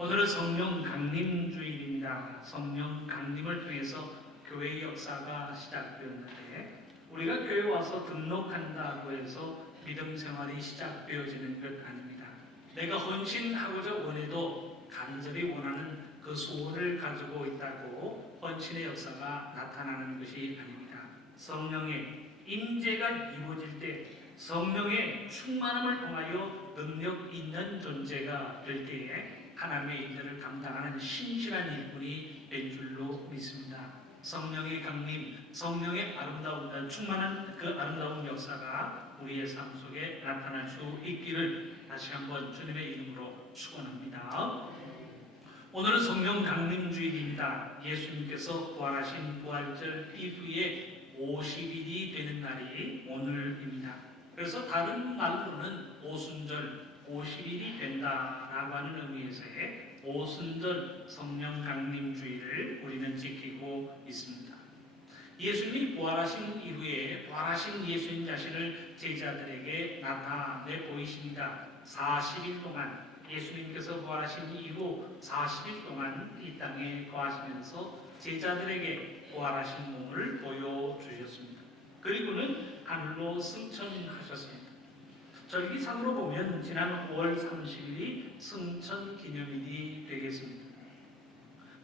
오늘은 성령 강림 주일입니다. 성령 강림을 통해서 교회의 역사가 시작되었는데 우리가 교회에 와서 등록한다고 해서 믿음 생활이 시작되어지는 것 아닙니다. 내가 헌신하고자 원해도 간절히 원하는 그 소원을 가지고 있다고 헌신의 역사가 나타나는 것이 아닙니다. 성령의 임재가 이루어질 때 성령의 충만함을 통하여 능력 있는 존재가 될 때에 하나님의 인내를 감당하는 신실한 일꾼이 된 줄로 믿습니다. 성령의 강림, 성령의 아름다운 충만한 그 아름다운 역사가 우리의 삶 속에 나타날 수 있기를 다시 한번 주님의 이름으로 축원합니다. 오늘은 성령 강림 주일입니다. 예수님께서 부활하신 부활절 이후에 50일이 되는 날이 오늘입니다. 그래서 다른 말로는 오순절 50일이 된다라고 하는 의미에서의 오순절 성령 강림 주일을 우리는 지키고 있습니다. 예수님이 부활하신 이후에 부활하신 예수님 자신을 제자들에게 나타내 보이십니다. 40일 동안 예수님께서 부활하신 이후 40일 동안 이 땅에 거하시면서 제자들에게 부활하신 몸을 보여주셨습니다. 그리고는 하늘로 승천하셨습니다. 절기상으로 보면 지난 5월 30일이 승천 기념일이 되겠습니다.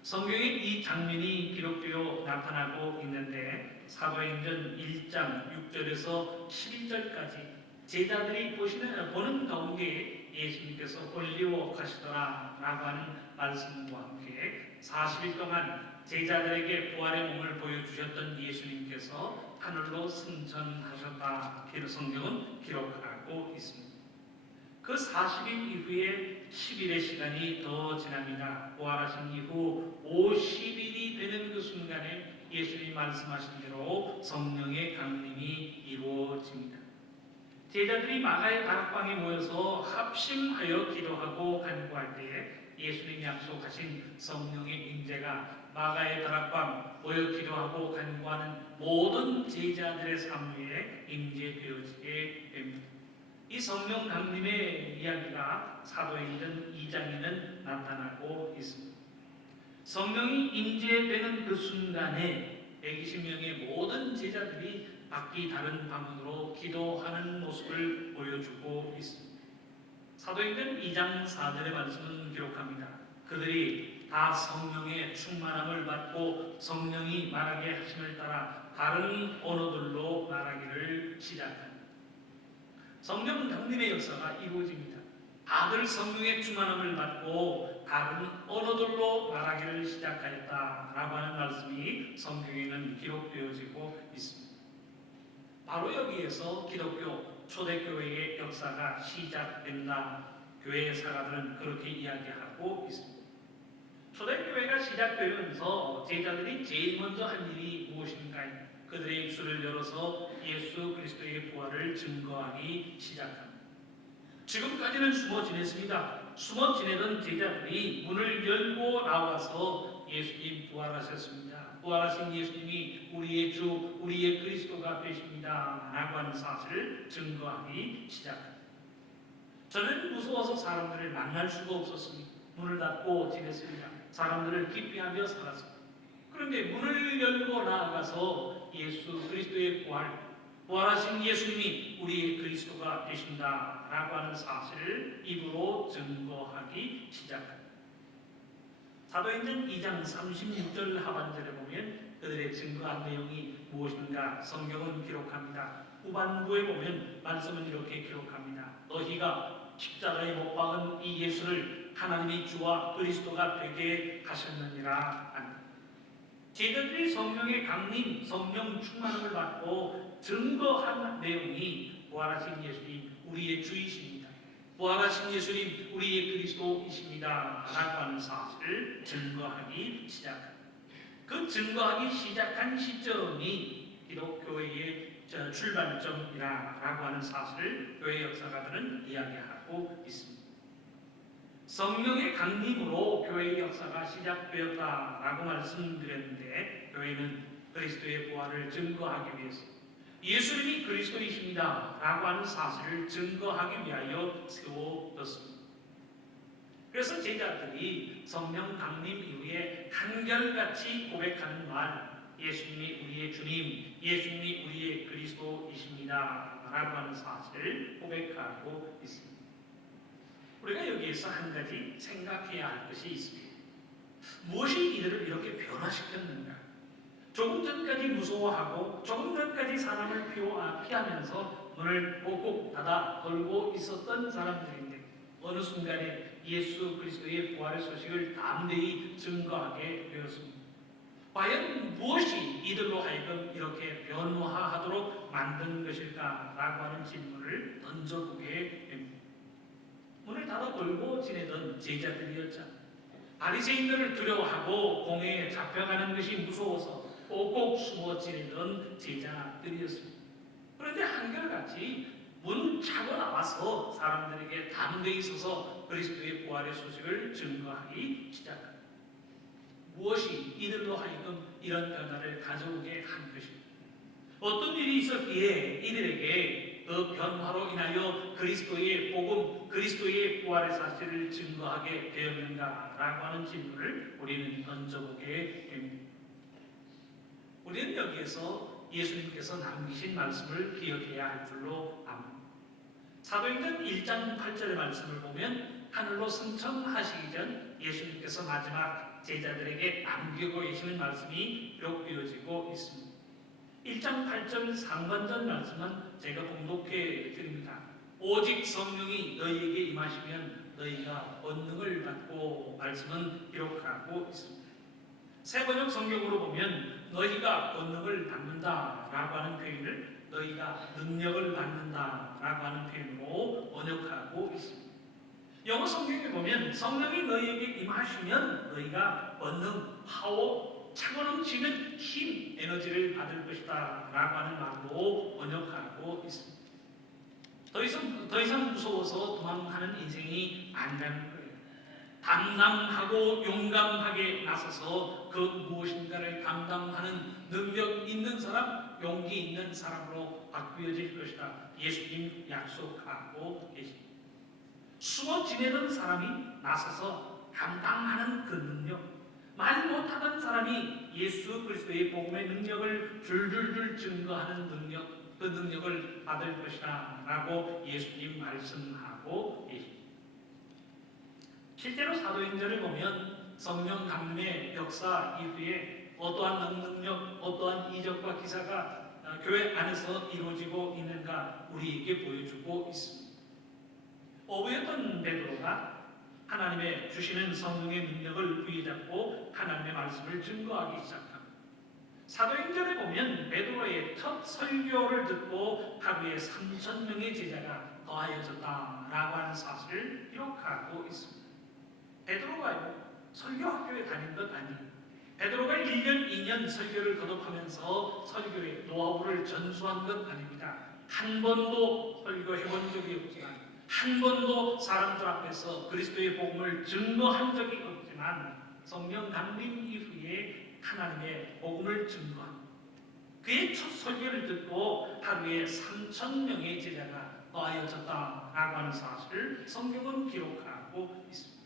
성경에 이 장면이 기록되어 나타나고 있는데 사도행전 1장 6절에서 11절까지 제자들이 보는 가운데 예수님께서 홀리워 가시더라 라고 하는 말씀과 함께 40일 동안 제자들에게 부활의 몸을 보여주셨던 예수님께서 하늘로 승천하셨다 성경은 기록하고 있습니다. 그 40일 이후에 10일의 시간이 더 지납니다. 부활하신 이후 50일이 되는 그 순간에 예수님이 말씀하신 대로 성령의 강림이 이루어집니다. 제자들이 마가의 다락방에 모여서 합심하여 기도하고 간구할 때에 예수님이 약속하신 성령의 임재가 마가의 다락방 모여 기도하고 간구하는 모든 제자들의 삶 위에 임재되어지게 됩니다. 이 성령 강림의 이야기가 사도행전 2장에는 나타나고 있습니다. 성령이 임재되는 그 순간에 120명의 모든 제자들이 각기 다른 방언으로 기도하는 모습을 보여주고 있습니다. 사도행전 2장 4절의 말씀은 기록합니다. 그들이 다 성령의 충만함을 받고 성령이 말하게 하심을 따라 다른 언어들로 말하기를 시작합니다. 성령 강림의 역사가 이루어집니다. 다들 성령의 충만함을 받고 다른 언어들로 말하기를 시작하였다라고 하는 말씀이 성경에는 기록되어지고 있습니다. 바로 여기에서 기독교 초대교회의 역사가 시작된다. 교회의 사가들은 그렇게 이야기하고 있습니다. 초대교회가 시작되면서 제자들이 제일 먼저 한 일이 무엇인가요? 그들의 입술을 열어서 예수 그리스도의 부활을 증거하기 시작합니다. 지금까지는 숨어 지냈습니다. 숨어 지내던 제자들이 문을 열고 나와서 예수님 부활하셨습니다. 부활하신 예수님이 우리의 주, 우리의 그리스도가 되십니다. 라고 하는 사실을 증거하기 시작합니다. 저는 무서워서 사람들을 만날 수가 없었습니다. 문을 닫고 지냈습니다. 사람들을 기피하며 살았습니다. 그런데 문을 열고 나아가서 예수 그리스도의 부활하신 예수님이 우리의 그리스도가 되신다 라고 하는 사실을 입으로 증거하기 시작합니다. 사도행전 2장 36절 하반절에 보면 그들의 증거한 내용이 무엇인가 성경은 기록합니다. 후반부에 보면 말씀은 이렇게 기록합니다. 너희가 십자가에 못 박은 이 예수를 하나님의 주와 그리스도가 되게 하셨느니라 합니다. 제자들이 성령의 강림, 성령 충만함을 받고 증거한 내용이 부활하신 예수님 우리의 주이십니다. 부활하신 예수님 우리의 그리스도이십니다. 라고 하는 사실을 증거하기 시작합니다. 그 증거하기 시작한 시점이 기독교회의 출발점이라고 하는 사실을 교회 역사가들은 이야기하고 있습니다. 성령의 강림으로 교회의 역사가 시작되었다라고 말씀드렸는데 교회는 그리스도의 부활을 증거하기 위해서 예수님이 그리스도이십니다 라고 하는 사실을 증거하기 위하여 세워졌습니다. 그래서 제자들이 성령 강림 이후에 한결같이 고백하는 말, 예수님이 우리의 주님, 예수님이 우리의 그리스도이십니다 라고 하는 사실을 고백하고 있습니다. 우리가 여기에서 한 가지 생각해야 할 것이 있습니다. 무엇이 이들을 이렇게 변화시켰는가? 조금 전까지 무서워하고 조금 전까지 사람을 피하면서 문을 꼭꼭 닫아 걸고 있었던 사람들인데 어느 순간에 예수 그리스도의 부활의 소식을 담대히 증거하게 되었습니다. 과연 무엇이 이들로 하여금 이렇게 변화하도록 만든 것일까라고 하는 질문을 던져보게 됩니다. 문을 닫아 걸고 지내던 제자들이었잖아요. 바리새인들을 두려워하고 공회에 잡혀가는 것이 무서워서 꼭꼭 숨어 지내던 제자들이었습니다. 그런데 한결같이 문 차고 나와서 사람들에게 담대히 서서 그리스도의 부활의 소식을 증거하기 시작합니다. 무엇이 이들로 하여금 이런 변화를 가져오게 한 것입니다. 어떤 일이 있었기에 이들에게 그 변화로 인하여 그리스도의 복음, 그리스도의 부활의 사실을 증거하게 되었는가라고 하는 질문을 우리는 던져보게 됩니다. 우리는 여기에서 예수님께서 남기신 말씀을 기억해야 할 줄로 압니다. 사도행전 1장 8절의 말씀을 보면 하늘로 승천하시기 전 예수님께서 마지막 제자들에게 남기고 계시는 말씀이 기록되어지고 있습니다. 1장 8절 상반전 말씀은 제가 공독해 드립니다. 오직 성령이 너희에게 임하시면 너희가 권능을 받고 말씀은 기록하고 있습니다. 새번역 성경으로 보면 너희가 권능을 받는다라고 하는 표현을 너희가 능력을 받는다라고 하는 표현으로 번역하고 있습니다. 영어 성경에 보면 성령이 너희에게 임하시면 너희가 권능, 파워, 차고 넘치는 힘, 에너지를 받을 것이다 라고 하는 말로 번역하고 있습니다. 더 이상 무서워서 도망하는 인생이 아니라는 거예요. 담담하고 용감하게 나서서 그 무엇인가를 감당하는 능력 있는 사람, 용기 있는 사람으로 바뀌어질 것이다. 예수님 약속하고 계십니다. 숨어 지내던 사람이 나서서 감당하는 그 능력, 말 못하던 사람이 예수 그리스도의 복음의 능력을 줄줄줄 증거하는 능력, 그 능력을 받을 것이다 라고 예수님 말씀하고 계십니다. 실제로 사도행전을 보면 성령 강림의 역사 이후에 어떠한 능력, 어떠한 이적과 기사가 교회 안에서 이루어지고 있는가 우리에게 보여주고 있습니다. 어부였던 베드로가 하나님의 주시는 성령의 능력을 부여잡고 하나님의 말씀을 증거하기 시작합니다. 사도행전에 보면 베드로의 첫 설교를 듣고 하루에 3,000명의 제자가 더하여졌다라고 하는 사실을 기록하고 있습니다. 베드로가 설교학교에 다닌 것 아니에요. 베드로가 1년, 2년 설교를 거듭하면서 설교의 노하우를 전수한 것 아닙니다. 한 번도 설교해본 적이 없지만 한 번도 사람들 앞에서 그리스도의 복음을 증거한 적이 없지만 성령 강림 이후에 하나님의 복음을 증거한 그의 첫 설교를 듣고 하루에 3,000명의 제자가 더하여졌다라고 하는 사실을 성경은 기록하고 있습니다.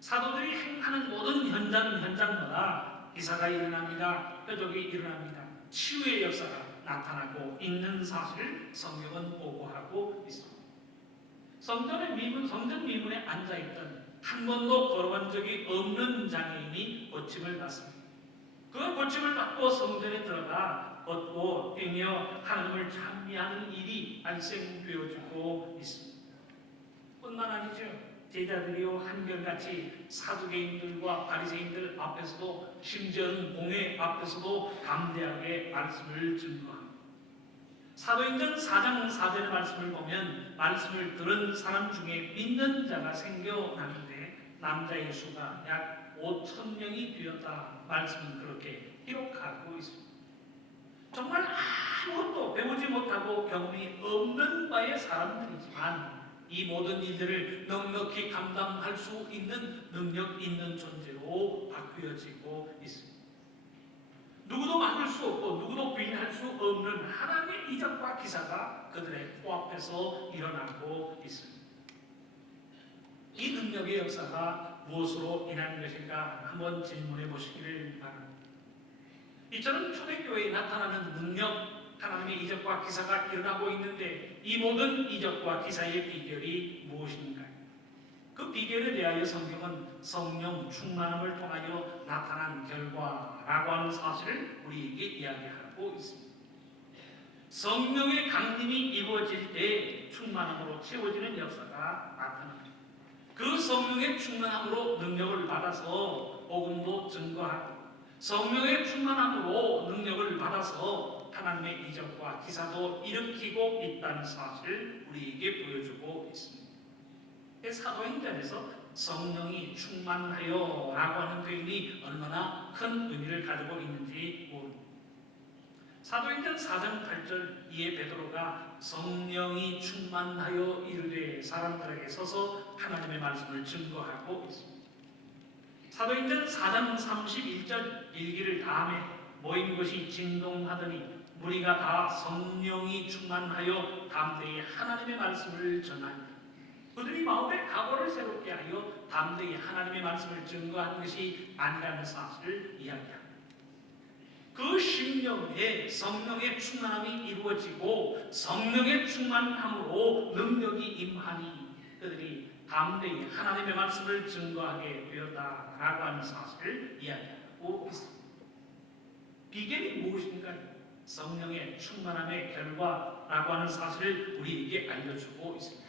사도들이 행하는 모든 현장마다 기사가 일어납니다. 표적이 일어납니다. 치유의 역사가 나타나고 있는 사실을 성경은 보고하고 있습니다. 성전 미문에 앉아있던 한 번도 걸어간 적이 없는 장애인이 고침을 받습니다. 그 고침을 받고 성전에 들어가 걷고 뛰며 하나님을 찬미하는 일이 발생되어지고 있습니다. 뿐만 아니죠. 제자들이요 한결같이 사두개인들과 바리새인들 앞에서도 심지어는 공회 앞에서도 담대하게 말씀을 증거합니다. 사도행전 4장 4절의 말씀을 보면 말씀을 들은 사람 중에 믿는 자가 생겨나는데 남자의 수가 약 5,000명이 되었다. 말씀은 그렇게 기록하고 있습니다. 정말 아무것도 배우지 못하고 경험이 없는 바의 사람들이지만 이 모든 일들을 넉넉히 감당할 수 있는 능력 있는 존재로 바뀌어지고 있습니다. 누구도 막을 수 없고 누구도 부인할 수 없는 하나님의 이적과 기사가 그들의 코앞에서 일어나고 있습니다. 이 능력의 역사가 무엇으로 인한 것일까 한번 질문해 보시기를 바랍니다. 이처럼 초대교회에 나타나는 능력, 하나님의 이적과 기사가 일어나고 있는데 이 모든 이적과 기사의 비결이 무엇인가요? 그 비결에 대하여 성경은 성령 충만함을 통하여 나타난 결과라고 하는 사실을 우리에게 이야기하고 있습니다. 성령의 강림이 이루어질 때 충만함으로 채워지는 역사가 나타납니다. 그 성령의 충만함으로 능력을 받아서 복음도 증거하고 성령의 충만함으로 능력을 받아서 하나님의 이적과 기사도 일으키고 있다는 사실을 우리에게 보여주고 있습니다. 사도행전에서 성령이 충만하여 라고 하는 표현이 얼마나 큰 의미를 가지고 있는지 모릅니다. 사도행전 4장 8절 이에 베드로가 성령이 충만하여 이르되 사람들에게 서서 하나님의 말씀을 증거하고 있습니다. 사도행전 4장 31절 일기를 다음에 모인 것이 진동하더니 무리가 다 성령이 충만하여 담대히 하나님의 말씀을 전하니 그들이 마음의 각오를 새롭게 하여 담대히 하나님의 말씀을 증거한 것이 아니라는 사실을 이야기합니다. 그 심령에 성령의 충만함이 이루어지고 성령의 충만함으로 능력이 임하니 그들이 담대히 하나님의 말씀을 증거하게 되었다라고 하는 사실을 이야기하고 있습니다. 비결이 무엇인가요? 성령의 충만함의 결과라고 하는 사실을 우리에게 알려주고 있습니다.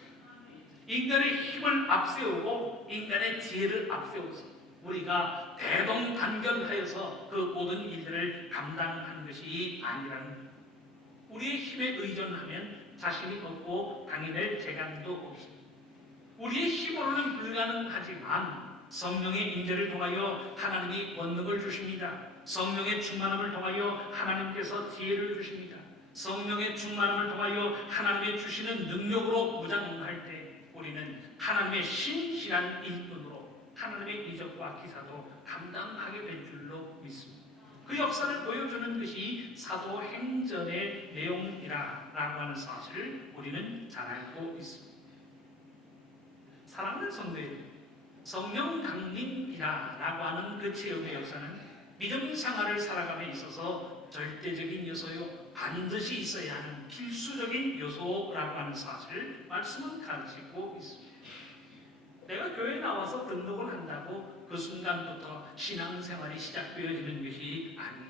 인간의 힘을 앞세우고 인간의 지혜를 앞세워서 우리가 대동단결하여서 그 모든 일들을 감당하는 것이 아니라는 것. 우리의 힘에 의존하면 자신이 없고 당해낼 재간도 없습니다. 우리의 힘으로는 불가능하지만 성령의 인재를 통하여 하나님이 권능을 주십니다. 성령의 충만함을 통하여 하나님께서 지혜를 주십니다. 성령의 충만함을 통하여 하나님의 주시는 능력으로 무장할 때 우리는 하나님의 신실한 일꾼으로 하나님의 이적과 기사도 감당하게 될 줄로 믿습니다. 그 역사를 보여주는 것이 사도행전의 내용이라고 하는 사실을 우리는 잘 알고 있습니다. 사랑하는 성도 여러분, 성령 강림이라고 하는 그 체험의 역사는 믿음 생활을 살아감에 있어서 절대적인 요소요, 반드시 있어야 하는 필수적인 요소라고 하는 사실을 말씀은 가르치고 있습니다. 내가 교회에 나와서 등록을 한다고 그 순간부터 신앙생활이 시작되어지는 것이 아닙니다.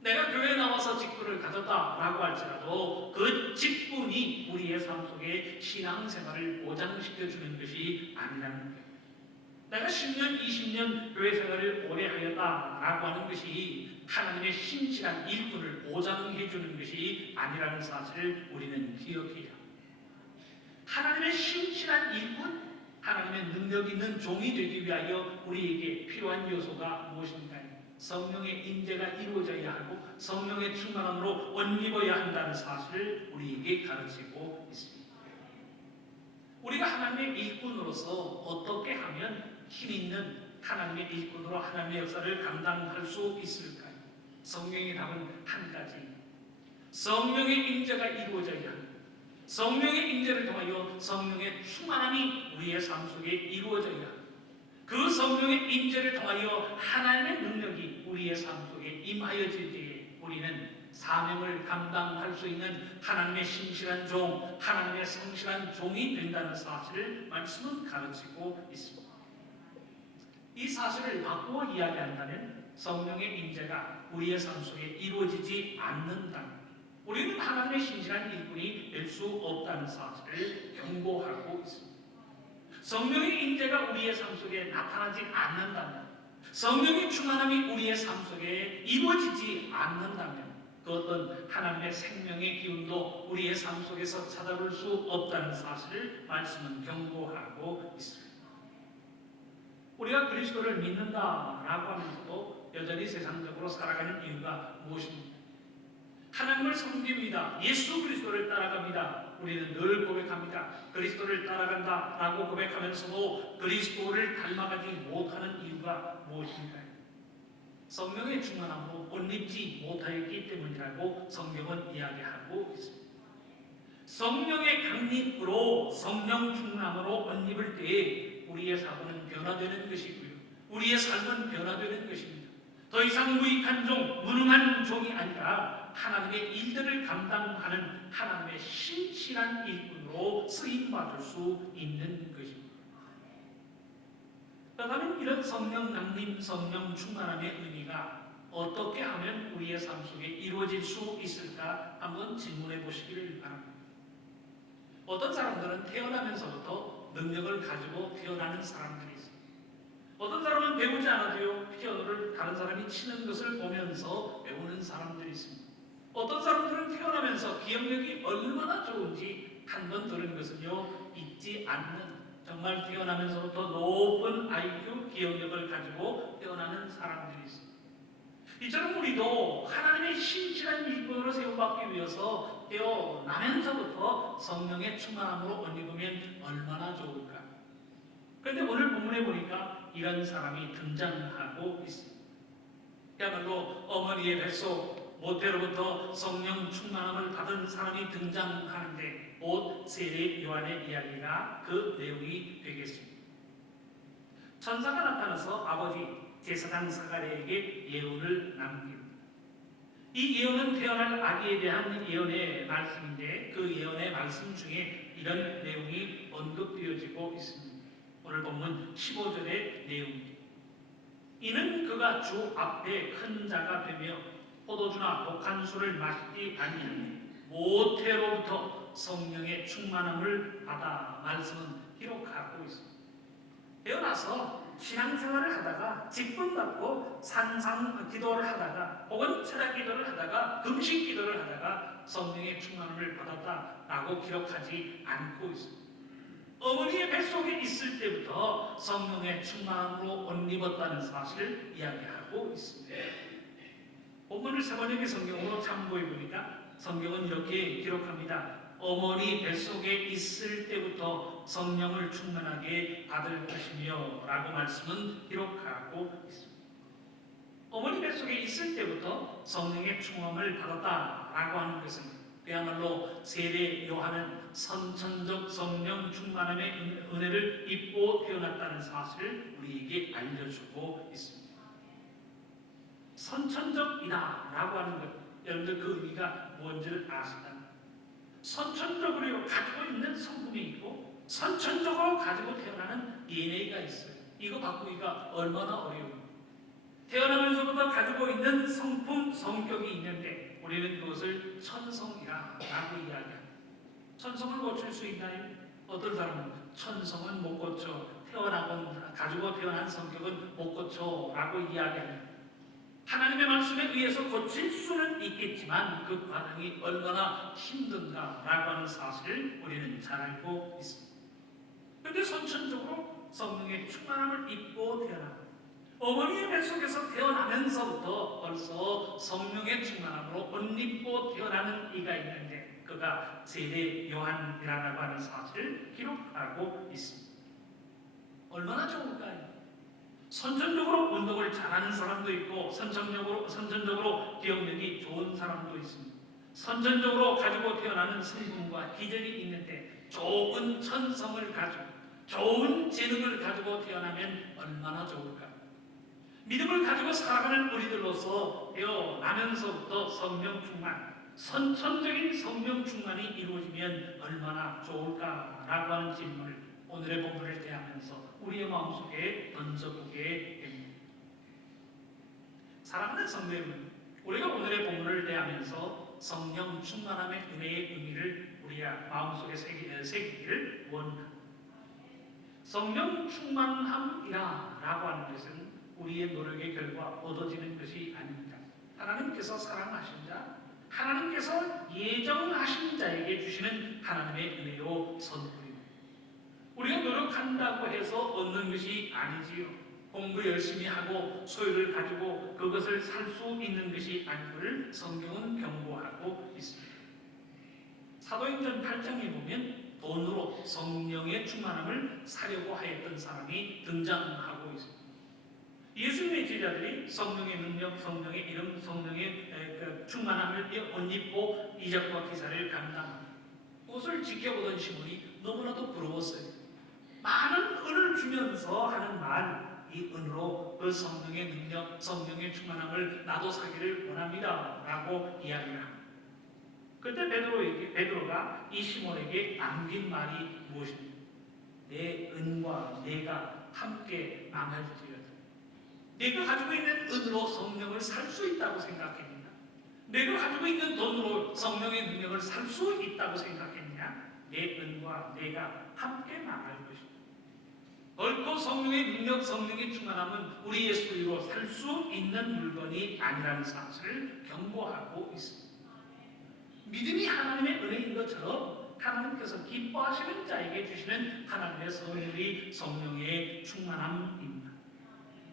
내가 교회에 나와서 직분을 가졌다라고 할지라도 그 직분이 우리의 삶 속에 신앙생활을 보장시켜주는 것이 아니라는 거예요. 내가 10년, 20년 교회 생활을 오래 하였다라고 하는 것이 하나님의 신실한 일꾼을 보장해 주는 것이 아니라는 사실을 우리는 기억해야 합니다. 하나님의 신실한 일꾼, 하나님의 능력 있는 종이 되기 위하여 우리에게 필요한 요소가 무엇인가요? 성령의 인재가 이루어져야 하고 성령의 충만함으로 옷입어야 한다는 사실을 우리에게 가르치고 있습니다. 우리가 하나님의 일꾼으로서 어떻게 하면 힘 있는 하나님의 일꾼으로 하나님의 역사를 감당할 수 있을까요? 성령의 답은 한 가지. 성령의 인재가 이루어져야 합니다. 성령의 인재를 통하여 성령의 충만함이 우리의 삶 속에 이루어져야 합니다. 그 성령의 인재를 통하여 하나님의 능력이 우리의 삶 속에 임하여질 때에 우리는 사명을 감당할 수 있는 하나님의 신실한 종, 하나님의 성실한 종이 된다는 사실을 말씀은 가르치고 있습니다. 이 사실을 바꾸어 이야기한다면 성령의 인재가 우리의 삶 속에 이루어지지 않는다면 우리는 하나님의 신실한 일꾼이 될 수 없다는 사실을 경고하고 있습니다. 성령의 인재가 우리의 삶 속에 나타나지 않는다면 성령의 충만함이 우리의 삶 속에 이루어지지 않는다면 그 어떤 하나님의 생명의 기운도 우리의 삶 속에서 찾아볼 수 없다는 사실을 말씀은 경고하고 있습니다. 우리가 그리스도를 믿는다라고 하면서도 여전히 세상적으로 살아가는 이유가 무엇입니까? 하나님을 섬깁니다. 예수 그리스도를 따라갑니다. 우리는 늘 고백합니다. 그리스도를 따라간다라고 고백하면서도 그리스도를 닮아가지 못하는 이유가 무엇인가요? 성령의 충만함으로 옷 입지 못하였기 때문이라고 성경은 이야기하고 있습니다. 성령의 강림으로 성령 충만함으로 옷 입을 때에 우리의 사고는 변화되는 것이고요. 우리의 삶은 변화되는 것입니다. 더 이상 무익한 종, 무능한 종이 아니라 하나님의 일들을 감당하는 하나님의 신실한 일꾼으로 쓰임받을 수 있는 것입니다. 그렇다면 이런 성령 낭림, 성령 충만함의 의미가 어떻게 하면 우리의 삶 속에 이루어질 수 있을까 한번 질문해 보시기를 바랍니다. 어떤 사람들은 태어나면서부터 능력을 가지고 태어나는 사람들이 있습니다. 어떤 사람은 배우지 않아도요, 피아노를 다른 사람이 치는 것을 보면서 배우는 사람들이 있습니다. 어떤 사람들은 태어나면서 기억력이 얼마나 좋은지 한 번 들은 것은요, 잊지 않는, 정말 태어나면서부터 높은 IQ 기억력을 가지고 태어나는 사람들이 있습니다. 이처럼 우리도 하나님의 신실한 일꾼으로 세움받기 위해서 태어나면서부터 성령의 충만함으로 옷 입으면 얼마나 좋을까. 그런데 오늘 본문에 보니까 이런 사람이 등장하고 있습니다. 그야말로 어머니의 뱃속 모태로부터 성령 충만함을 받은 사람이 등장하는데 곧 세례 요한의 이야기가 그 내용이 되겠습니다. 천사가 나타나서 아버지 제사장 사가랴에게 예언을 남깁니다. 이 예언은 태어날 아기에 대한 예언의 말씀인데 그 예언의 말씀 중에 이런 내용이 언급되어지고 있습니다. 오늘 본문 15절의 내용입니다. 이는 그가 주 앞에 큰 자가 되며 포도주나 독한 술을 마시지 아니하며 모태로부터 성령의 충만함을 받아 말씀은 기록하고 있습니다. 태어나서 신앙생활을 하다가 직분받고 산상 기도를 하다가 혹은 철학 기도를 하다가 금식 기도를 하다가 성령의 충만함을 받았다라고 기록하지 않고 있습니다. 어머니의 뱃속에 있을 때부터 성령의 충만함으로 옷 입었다는 사실을 이야기하고 있습니다. 본문을 세 번역의 성경으로 참고해 보니까 성경은 이렇게 기록합니다. 어머니 뱃속에 있을 때부터 성령을 충만하게 받을 것이며 라고 말씀은 기록하고 있습니다. 어머니 뱃속에 있을 때부터 성령의 충만함을 받았다라고 하는 것은 그야말로 세례 요한은 선천적 성령 충만함의 은혜를 입고 태어났다는 사실을 우리에게 알려주고 있습니다. 선천적이다 라고 하는 것, 여러분들 그 의미가 뭔지를 아시나요? 선천적으로 가지고 있는 성품이 있고 선천적으로 가지고 태어나는 DNA가 있어요. 이거 바꾸기가 얼마나 어려워요. 태어나면서부터 가지고 있는 성품, 성격이 있는데 우리는 그것을 천성이라고 이야기합니다. 천성을 고칠 수 있나요? 어떤 사람은 천성은 못 고쳐, 가지고 태어난 성격은 못 고쳐라고 이야기합니다. 하나님의 말씀에 의해서 고칠 수는 있겠지만 그 과정이 얼마나 힘든가라고 하는 사실을 우리는 잘 알고 있습니다. 그런데 선천적으로 성령의 충만함을 입고 태어납니다. 어머니의 뱃속에서 태어나면서부터 벌써 성령의 충만함으로 옷 입고 태어나는 이가 있는데 그가 세례 요한이라고 하는 사실을 기록하고 있습니다. 얼마나 좋을까요? 선천적으로 운동을 잘하는 사람도 있고 선천적으로 기억력이 좋은 사람도 있습니다. 선천적으로 가지고 태어나는 성분과 기질이 있는데 좋은 천성을 가지고 좋은 재능을 가지고 태어나면 얼마나 좋을까? 믿음을 가지고 살아가는 우리들로서 태어나면서부터 성령 충만, 선천적인 성령 충만이 이루어지면 얼마나 좋을까라고 하는 질문을 오늘의 본문을 대하면서 우리의 마음속에 던져보게 됩니다. 사랑하는 성도 여러분, 우리가 오늘의 본문을 대하면서 성령 충만함의 은혜의 의미를 우리가 마음속에 새기기를 원합니다. 성령 충만함이라고 하는 것은 우리의 노력의 결과 얻어지는 것이 아닙니다. 하나님께서 사랑하신 자, 하나님께서 예정하신 자에게 주시는 하나님의 은혜로 선물입니다. 우리가 노력한다고 해서 얻는 것이 아니지요. 공부 열심히 하고 소유를 가지고 그것을 살 수 있는 것이 아니기를 성경은 경고하고 있습니다. 사도행전 8장에 보면 돈으로 성령의 충만함을 사려고 하였던 사람이 등장하고 있습니다. 예수님의 제자들이 성령의 능력, 성령의 이름, 성령의 충만함을 옷 입고 이적과 기사를 감당합니다. 그것을 지켜보던 시몬이 너무나도 부러웠어요. 많은 은을 주면서 하는 말, 이 은으로 그 성령의 능력, 성령의 충만함을 나도 사기를 원합니다 라고 이야기를 합니다. 그때 베드로가 이 시몬에게 남긴 말이 무엇입니까? 내 은과 내가 함께 망할지어다. 내가 가지고 있는 은으로 성령을 살 수 있다고 생각했느냐? 내가 가지고 있는 돈으로 성령의 능력을 살 수 있다고 생각했느냐? 내 은과 내가 함께 망할 것이다. 결코 성령의 능력, 성령의 충만함은 우리 예수 그리스도로 살 수 있는 물건이 아니라는 사실을 경고하고 있습니다. 믿음이 하나님의 은혜인 것처럼 하나님께서 기뻐하시는 자에게 주시는 하나님의 선물이 성령의 충만함입니다.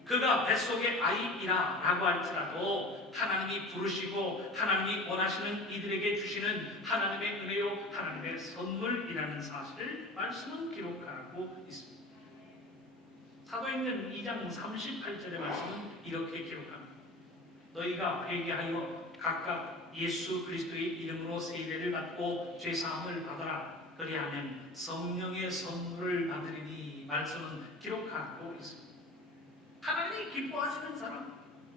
그가 뱃속의 아이이라 라고 할지라도 하나님이 부르시고 하나님이 원하시는 이들에게 주시는 하나님의 은혜요 하나님의 선물이라는 사실을 말씀은 기록하고 있습니다. 사도행전 2장 38절의 말씀은 이렇게 기록합니다. 너희가 회개하여 각각 예수 그리스도의 이름으로 세례를 받고 죄사함을 받아라. 그리하면 성령의 선물을 받으리니 말씀은 기록하고 있습니다. 하나님이 기뻐하시는 사람,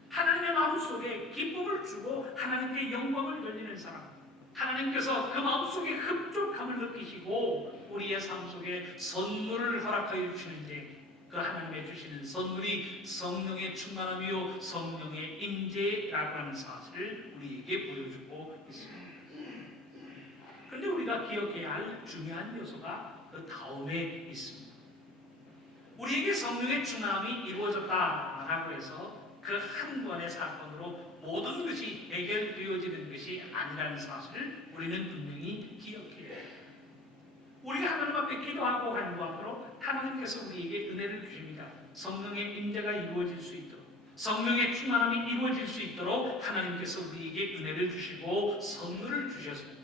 하나님의 마음속에 기쁨을 주고 하나님께 영광을 돌리는 사람, 하나님께서 그 마음속에 흡족함을 느끼시고 우리의 삶 속에 선물을 허락하여 주시는데 그 하나님의 주시는 선물이 성령의 충만함이요 성령의 임재라고 하는 사실을 우리에게 보여주고 있습니다. 그런데 우리가 기억해야 할 중요한 요소가 그 다음에 있습니다. 우리에게 성령의 충만함이 이루어졌다라고 해서 그 한 번의 사건으로 모든 것이 해결되어지는 것이 아니라는 사실을 우리는 분명히 기억해야 해요. 우리가 하나님 앞에 기도하고 간구함으로 하나님께서 우리에게 은혜를 주십니다. 성령의 임재가 이루어질 수 있도록, 성령의 충만함이 이루어질 수 있도록 하나님께서 우리에게 은혜를 주시고 선물을 주셨습니다.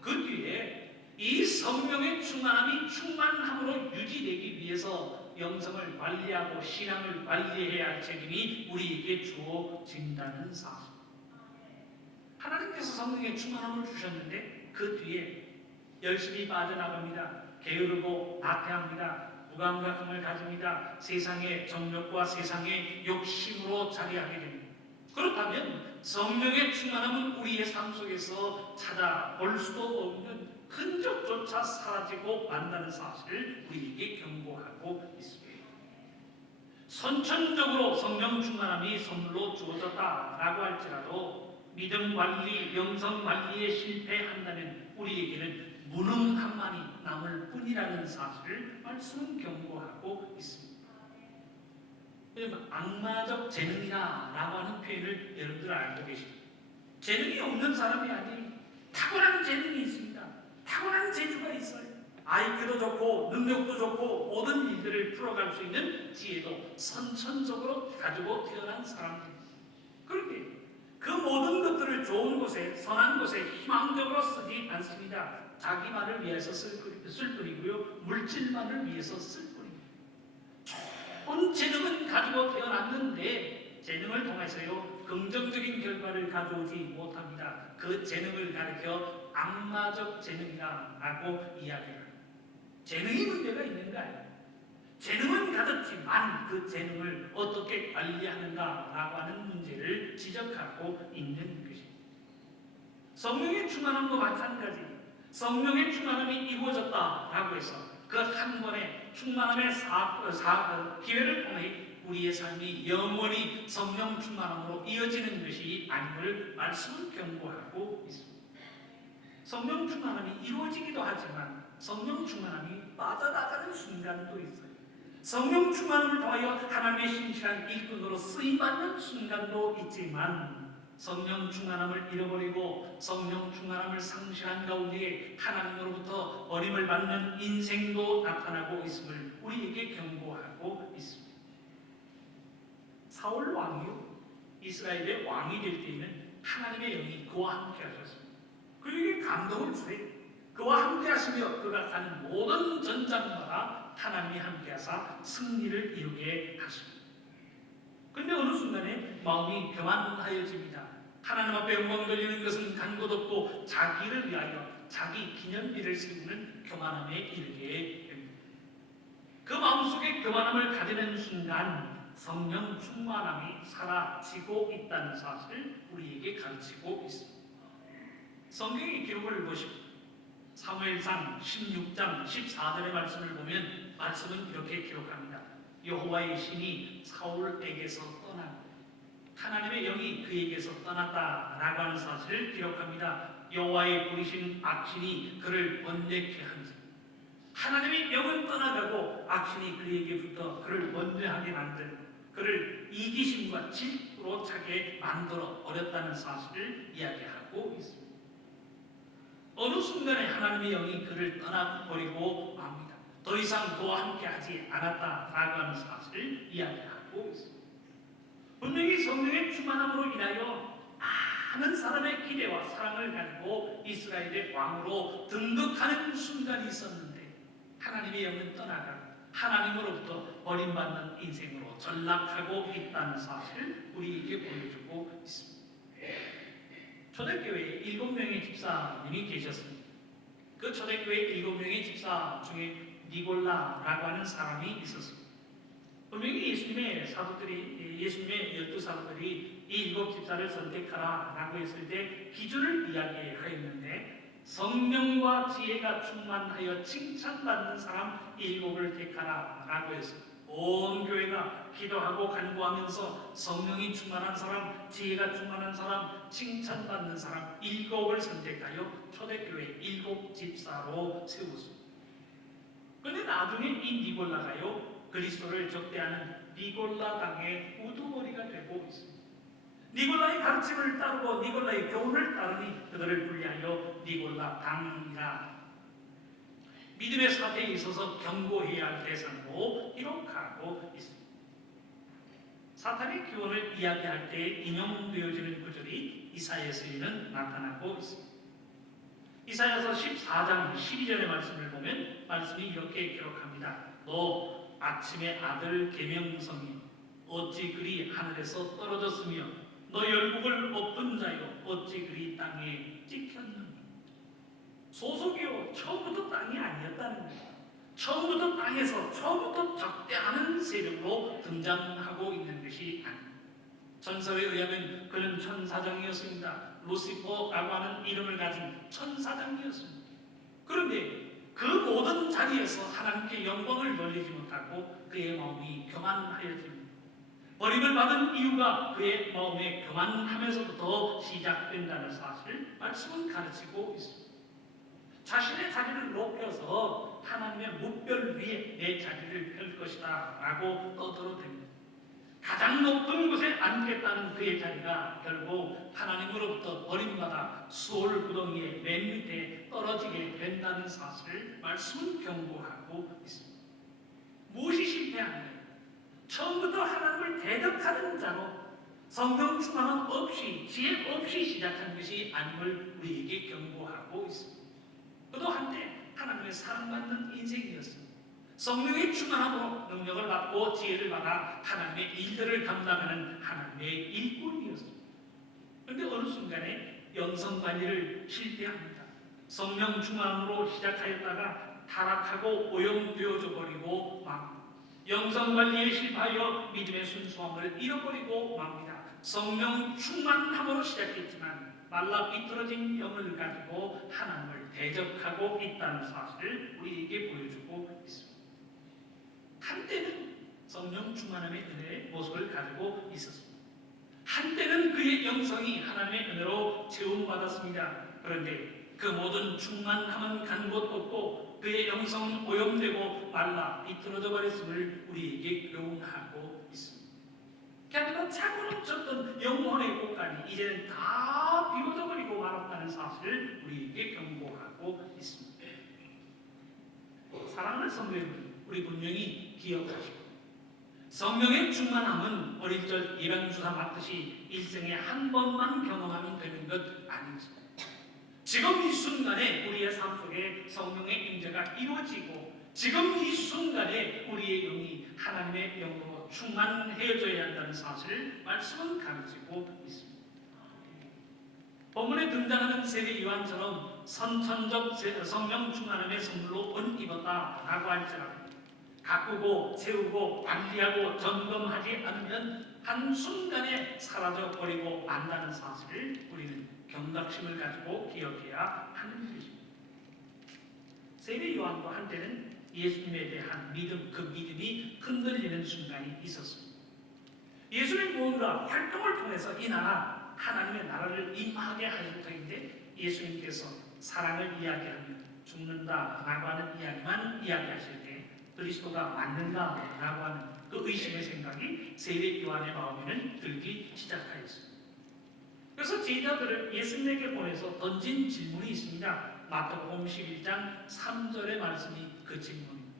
그 뒤에 이 성령의 충만함이 충만함으로 유지되기 위해서 영성을 관리하고 신앙을 관리해야 할 책임이 우리에게 주어진다는 사실. 하나님께서 성령의 충만함을 주셨는데 그 뒤에 열심히 빠져나갑니다. 게으르고 나태합니다. 무감각함을 가집니다. 세상의 정욕과 세상의 욕심으로 자리하게 됩니다. 그렇다면 성령의 충만함은 우리의 삶 속에서 찾아볼 수도 없는 흔적조차 사라지고 만다는 사실을 우리에게 경고하고 있습니다. 선천적으로 성령 충만함이 선물로 주어졌다라고 할지라도 믿음 관리, 영성 관리에 실패한다면 우리에게는 무능함만이 남을 뿐이라는 사실을 말씀은 경고하고 있습니다. 왜냐하면 악마적 재능이라고 하는 표현을 여러분들 알고 계십니다. 재능이 없는 사람이 아니에요. 탁월한 재능이 있습니다. 탁월한 재주가 있어요. IQ도 좋고 능력도 좋고 모든 일들을 풀어갈 수 있는 지혜도 선천적으로 가지고 태어난 사람들입니다. 그런데 그 모든 것들을 좋은 곳에, 선한 곳에 희망적으로 쓰지 않습니다. 자기만을 위해서 쓸 뿐이고요. 물질만을 위해서 쓸 뿐입니다. 좋은 재능은 가지고 태어났는데 재능을 통해서요 긍정적인 결과를 가져오지 못합니다. 그 재능을 가리켜 악마적 재능이라고 이야기합니다. 재능이 문제가 있는가요? 재능은 가졌지만 그 재능을 어떻게 관리하는가라고 하는 문제를 지적하고 있는 것입니다. 성령의 충만함도 마찬가지. 성령의 충만함이 이루어졌다라고 해서 그 한 번의 충만함의 기회를 통해 우리의 삶이 영원히 성령 충만함으로 이어지는 것이 아님을 말씀을 경고하고 있습니다. 성령 충만함이 이루어지기도 하지만 성령 충만함이 빠져나가는 순간도 있어요. 성령 충만함을 통하여 하나님의 신실한 일꾼으로 쓰임받는 순간도 있지만 성령 충만함을 잃어버리고 성령 충만함을 상실한 가운데 하나님으로부터 어림을 받는 인생도 나타나고 있음을 우리에게 경고하고 있습니다. 사울 왕이요 이스라엘의 왕이 될 때에는 하나님의 영이 그와 함께 하셨습니다. 그에게 감동을 주세요. 그와 함께 하시며 그가 가는 모든 전장마다 하나님이 함께 하사 승리를 이루게 하십니다. 그런데 어느 순간에 마음이 교만하여집니다. 하나님 앞에 영광 돌리는 것은 간곳 없고 자기를 위하여 자기 기념비를 세우는 교만함에 이르게 됩니다. 그 마음속에 교만함을 가지는 순간 성령 충만함이 사라지고 있다는 사실을 우리에게 가르치고 있습니다. 성경의 기록을 보시고 사무엘상 16장 14절의 말씀을 보면 말씀은 이렇게 기록합니다. 여호와의 신이 사울에게서 떠나고 하나님의 영이 그에게서 떠났다라고 하는 사실을 기록합니다. 여호와의 부리신 악신이 그를 번뇌케 하면서 하나님의 영은 떠나가고 악신이 그에게부터 그를 번뇌하게 만든 그를 이기심과 질투로 차게 만들어 버렸다는 사실을 이야기하고 있습니다. 어느 순간에 하나님의 영이 그를 떠나버리고 맙니다. 더 이상 그와 함께하지 않았다라고 하는 사실을 이야기하고 있습니다. 분명히 성령의 충만함으로 인하여 많은 사람의 기대와 사랑을 가지고 이스라엘의 왕으로 등극하는 순간이 있었는데 하나님의 영은 떠나가고 하나님으로부터 버림받는 인생으로 전락하고 있다는 사실을 우리에게 보여주고 있습니다. 초대교회에 7명의 집사님이 계셨습니다. 그 초대교회 7명의 집사 중에 니골라라고 하는 사람이 있었습니다. 분명히 예수님의 사도들이, 예수님의 12사도들이 이 7집사를 선택하라라고 했을 때 기준을 이야기하였는데 성령과 지혜가 충만하여 칭찬받는 사람 7을 택하라라고 했습니다. 온 교회가 기도하고 간구하면서 성령이 충만한 사람, 지혜가 충만한 사람, 칭찬받는 사람 7을 선택하여 초대교회 7집사로 세웠습니다. 그런데 나중에 이 니골라가요 그리스도를 적대하는 니골라 당의 우두머리가 되고 있습니다. 니골라의 가르침을 따르고 니골라의 교훈을 따르니 그들을 분리하여 니골라 당이라 믿음의 사태에 있어서 경고해야 할 대상으로 기록하고 있습니다. 사탄의 교훈을 이야기할 때 인용되어지는 구절이 이사야서에는 나타나고 있습니다. 이사야서 14장 12절의 말씀을 보면 말씀이 이렇게 기록합니다. 너 아침의 아들 계명성이 어찌 그리 하늘에서 떨어졌으며 너 열국을 엎은 자여 어찌 그리 땅에 찍혔느냐. 소속이요 처음부터 땅이 아니었다는 거예요. 처음부터 땅에서 처음부터 적대하는 세력으로 등장하고 있는 것이 아닙니다. 전설에 의하면 그는 천사장이었습니다. 루시퍼라고 하는 이름을 가진 천사장이었습니다. 그런데 그 모든 자리에서 하나님께 영광을 돌리지 못하고 그의 마음이 교만하여집니다. 버림을 받은 이유가 그의 마음의 교만함에서부터 시작된다는 사실을 말씀은 가르치고 있습니다. 자신의 자리를 높여서 하나님의 무별 위에 내 자리를 펼 것이다 라고 떠들어댑니다. 가장 높은 곳에 앉겠다는 그의 자리가 결국 하나님으로부터 버림받아 수월 구덩이의 맨 밑에 떨어지게 된다는 사실을 말씀은 경고하고 있습니다. 무엇이 실패하느냐? 처음부터 하나님을 대적하는 자로 성령 충만함 없이 지혜 없이 시작한 것이 아님을 우리에게 경고하고 있습니다. 그도 한때 하나님의 사랑받는 인생이었습니다. 성령의 충만함으로 능력을 받고 지혜를 받아 하나님의 일들을 감당하는 하나님의 일꾼이었습니다. 그런데 어느 순간에 영성관리를 실패합니다. 성령 충만함으로 시작하였다가 타락하고 오염되어져 버리고 맙니다. 영성관리에 실패하여 믿음의 순수함을 잃어버리고 맙니다. 성령 충만함으로 시작했지만 말라 비틀어진 영을 가지고 하나님을 대적하고 있다는 사실을 우리에게 보여주고 있습니다. 한때는 성령 충만함의 은혜의 모습을 가지고 있었습니다. 한때는 그의 영성이 하나님의 은혜로 채움받았습니다. 그런데 그 모든 충만함은 간 곳 없고 그의 영성은 오염되고 말라 비틀어져 버렸음을 우리에게 교훈하고 있습니다. 그러니까 차고 넘쳤던 영혼의 곳간이 이제는 다 비워져 버리고 말았다는 사실을 우리에게 경고하고 있습니다. 사랑하는 성도여러분, 우리 분명히 기억하시고 성령의 충만함은 어릴 적 예방주사 맞듯이 일생에 한 번만 경험하면 되는 것 아닙니다. 지금 이 순간에 우리의 삶 속에 성령의 임재가 이루어지고 지금 이 순간에 우리의 영이 하나님의 영으로 충만해져야 한다는 사실을 말씀은 가르치고 있습니다. 본문에 등장하는 세례 요한처럼 선천적 성령 충만함의 선물로 옷 입었다라고 할지라도 가꾸고 세우고 관리하고 점검하지 않으면 한순간에 사라져버리고 만다는 사실을 우리는 경각심을 가지고 기억해야 하는 것입니다. 세례 요한도 한때는 예수님에 대한 믿음, 그 믿음이 흔들리는 순간이 있었습니다. 예수님 무언가 활동을 통해서 이 나라, 하나님의 나라를 임하게 하실 터인데 예수님께서 사랑을 이야기하며 죽는다라고 하는 이야기만 이야기하실 때 그리스도가 맞는가라고 하는 그 의심의 생각이 세례 요한의 마음에는 들기 시작하였습니다. 그래서 제자들을 예수님에게 보내서 던진 질문이 있습니다. 마태복음 11장 3절의 말씀이 그 질문입니다.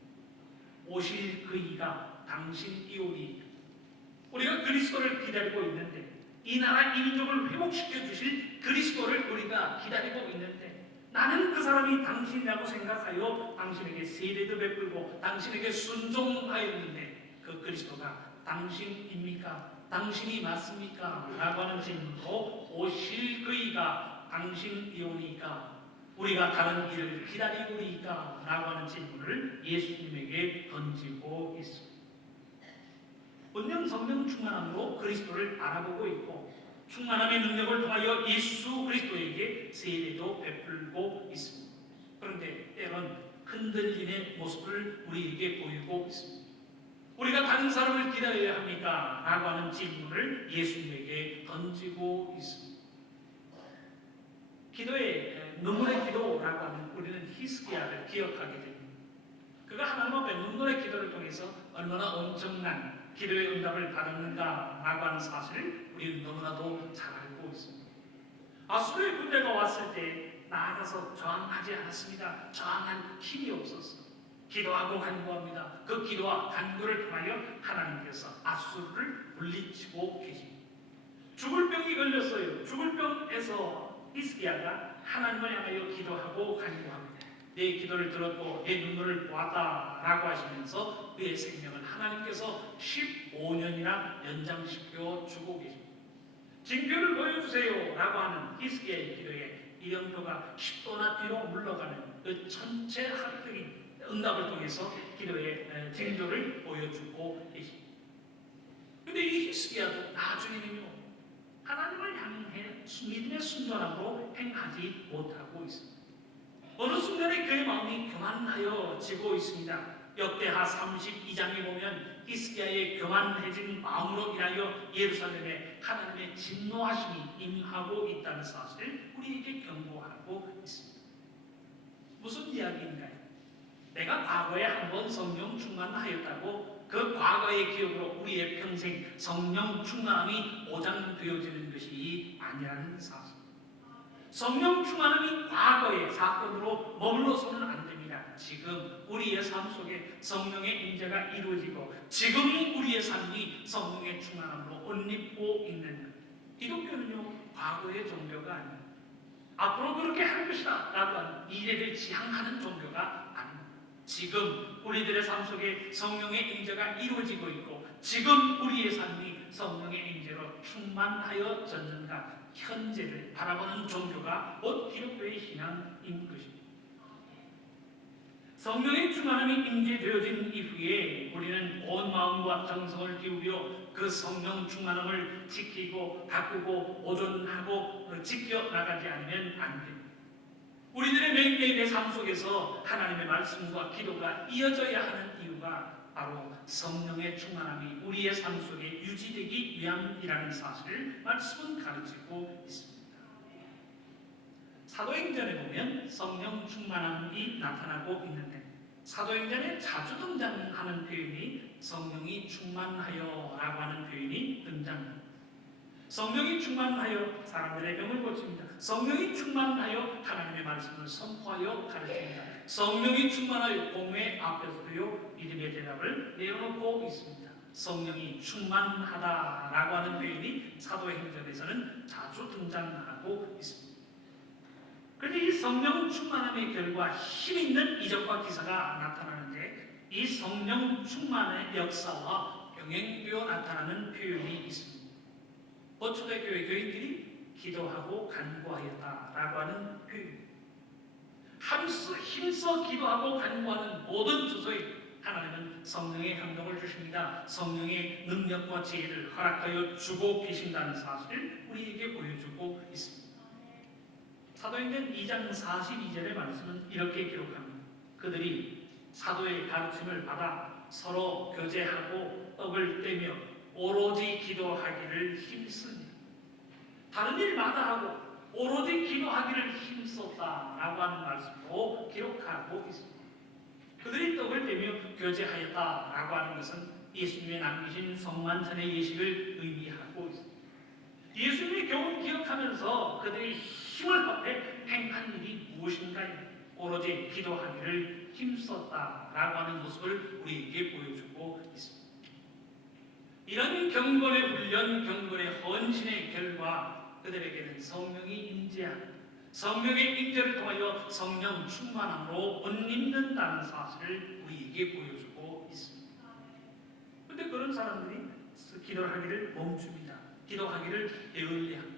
오실 그 이가 당신이오니. 우리가 그리스도를 기다리고 있는데 이 나라 이 민족을 회복시켜 주실 그리스도를 우리가 기다리고 있는데 나는 그 사람이 당신이라고 생각하여 당신에게 세례도 베풀고 당신에게 순종하였는데 그 그리스도가 당신입니까? 당신이 맞습니까? 라고 하는 질문으로 오실 그이가 당신이오니까 우리가 다른 길을 기다리오리까? 라고 하는 질문을 예수님에게 던지고 있습니다. 본령 성령 충만함으로 그리스도를 알아보고 있고 충만함의 능력을 통하여 예수 그리스도에게 세례도 베풀고 있습니다. 그런데 때론 흔들림의 모습을 우리에게 보이고 있습니다. 우리가 다른 사람을 기다려야 합니까? 라고 하는 질문을 예수님에게 던지고 있습니다. 기도의 눈물의 기도라고 하는 우리는 히스기야를 기억하게 됩니다. 그가 하나님 앞에 눈물의 기도를 통해서 얼마나 엄청난 기도의 응답을 받았는가라고 하는 사실을 우리는 너무나도 잘 알고 있습니다. 아수르의 군대가 왔을 때 나아가서 저항하지 않았습니다. 저항한 힘이 없었어. 기도하고 간구합니다. 그 기도와 간구를 통하여 하나님께서 아수르를 물리치고 계십니다. 죽을 병이 걸렸어요. 죽을 병에서 히스기야가 하나님을 향하여 기도하고 간구합니다. 내 기도를 들었고 내 눈물을 보았다라고 하시면서 그의 생명을 하나님께서 15년이나 연장시켜 주고 계십니다. 징표를 보여주세요 라고 하는 히스기야의 기도에 이영표가 10도나 뒤로 물러가는 그 전체 하루적인 응답을 통해서 기도의 징조를 보여주고 계십니다. 그런데 이 히스기야도 나중에는요 하나님을 향해 믿음의 순전함으로 행하지 못하고 있습니다. 어느 순간에 그의 마음이 교만하여지고 있습니다. 역대하 32장에 보면 히스기야의 교만해진 마음으로 인하여 예루살렘에 하나님의 진노하심이 임하고 있다는 사실을 우리에게 경고하고 있습니다. 무슨 이야기인가요? 내가 과거에 한번 성령 충만하였다고 그 과거의 기억으로 우리의 평생 성령 충만함이 오장되어지는 것이 아니라는 사실. 성령 충만함이 과거의 사건으로 머물러서는 안 됩니다. 지금 우리의 삶 속에 성령의 임재가 이루어지고 지금 우리의 삶이 성령의 충만함으로 옷 입고 있는 기독교는요 과거의 종교가 아닙니다. 앞으로 그렇게 할 것이다 라고 하는 미래를 지향하는 종교가 아닙니다. 지금 우리들의 삶 속에 성령의 임재가 이루어지고 있고 지금 우리의 삶이 성령의 임재로 충만하여졌는가 현재를 바라보는 종교가 곧 기독교의 신앙인 것입니다. 성령의 충만함이 임재되어진 이후에 우리는 온 마음과 정성을 기울여 그 성령 충만함을 지키고 가꾸고 보존하고 지켜나가지 않으면 안 됩니다. 우리들의 매일매일의 삶 속에서 하나님의 말씀과 기도가 이어져야 하는 이유가 바로 성령의 충만함이 우리의 삶 속에 유지되기 위함이라는 사실을 말씀은 가르치고 있습니다. 사도행전에 보면 성령 충만함이 나타나고 있는데 사도행전에 자주 등장하는 표현이 성령이 충만하여 라고 하는 표현이 등장합니다. 성령이 충만하여 사람들의 병을 고칩니다. 성령이 충만하여 하나님의 말씀을 선포하여 가르칩니다. 성령이 충만하여 공회 앞에서도요 믿음의 대답을 내어놓고 있습니다. 성령이 충만하다라고 하는 표현이 사도행전에서는 자주 등장하고 있습니다. 그런데 이 성령 충만함의 결과 힘있는 이적과 기사가 나타나는데 이 성령 충만의 역사와 병행되어 나타나는 표현이 있습니다. 초대교회 교인들이 기도하고 간구하였다라고 하는 표현. 힘써 기도하고 간구하는 모든 주소에 하나님은 성령의 감동을 주십니다. 성령의 능력과 지혜를 허락하여 주고 계신다는 사실을 우리에게 보여주고 있습니다. 사도행전 2장 42절의 말씀은 이렇게 기록합니다. 그들이 사도의 가르침을 받아 서로 교제하고 떡을 떼며 오로지 기도하기를 힘쓰니, 다른 일 마다하고 오로지 기도하기를 힘썼다라고 하는 말씀으로 기록하고 있습니다. 그들이 떡을 떼며 교제하였다라고 하는 것은 예수님의 남기신 성만찬의 예식을 의미하고 있습니다. 예수님의 교훈 기억하면서 그들이 힘을 합해 행한 일이 무엇인가요? 오로지 기도하기를 힘썼다라고 하는 모습을 우리에게 보여주고 있습니다. 이런 경건의 훈련, 경건의 헌신의 결과 그들에게는 성령이 임재하고 성령의 임재를 통하여 성령 충만함으로 옷 입는다는 사실을 우리에게 보여주고 있습니다. 그런데 그런 사람들이 기도를 하기를 멈춥니다. 기도하기를 게을리합니다.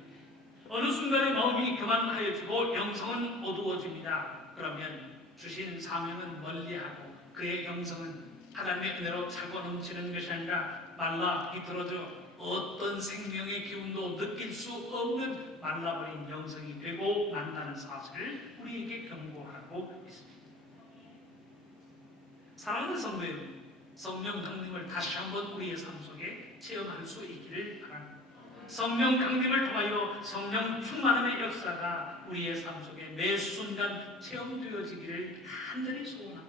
어느 순간에 마음이 교만하여지고 영성은 어두워집니다. 그러면 주신 사명은 멀리하고 그의 영성은 하나님의 은혜로 차고 넘치는 것이 아니라 말라 비틀어져 어떤 생명의 기운도 느낄 수 없는 말라버린 영성이 되고 만다는 사실을 우리에게 경고하고 있습니다. 사랑하는 성도 여러분, 성령 강림을 다시 한번 우리의 삶 속에 체험할 수 있기를 바랍니다. 성령 강림을 통하여 성령 충만함의 역사가 우리의 삶 속에 매 순간 체험되어지기를 간절히 소원합니다.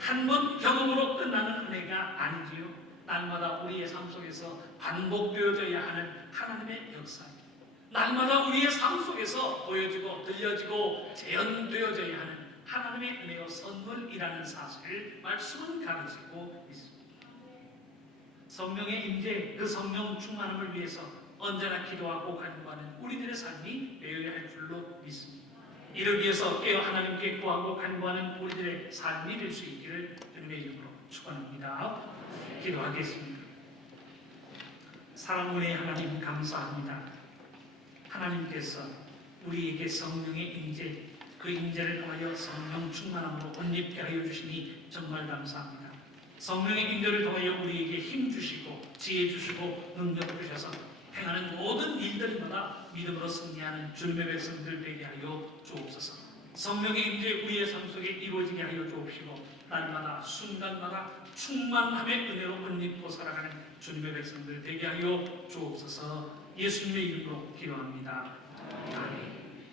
한 번 경험으로 끝나는 은혜가 아니지요. 날마다 우리의 삶 속에서 반복되어져야 하는 하나님의 역사입니다. 날마다 우리의 삶 속에서 보여지고 들려지고 재현되어져야 하는 하나님의 은혜와 선물이라는 사실을 말씀은 가르치고 있습니다. 성령의 임재, 그 성령 충만함을 위해서 언제나 기도하고 간구하는 우리들의 삶이 되어야 할 줄로 믿습니다. 이를 위해서 깨어 하나님께 구하고 간구하는 우리들의 삶이 될 수 있기를 주님의 이름으로 축원합니다. 기도하겠습니다. 사랑의 하나님 감사합니다. 하나님께서 우리에게 성령의 임재, 그 임재를 통하여 성령 충만함으로 옷 입게 하여 주시니 정말 감사합니다. 성령의 임재를 통하여 우리에게 힘 주시고 지혜 주시고 능력 주셔서 행하는 모든 일들마다 믿음으로 승리하는 주님의 백성들 되게 하여 주옵소서. 성령의 임재 우리의 삶 속에 이루어지게 하여 주옵시고 날마다 순간마다 충만함의 은혜로 옷 입고 살아가는 주님의 백성들 되게 하여 주옵소서. 예수님의 이름으로 기도합니다. 아멘.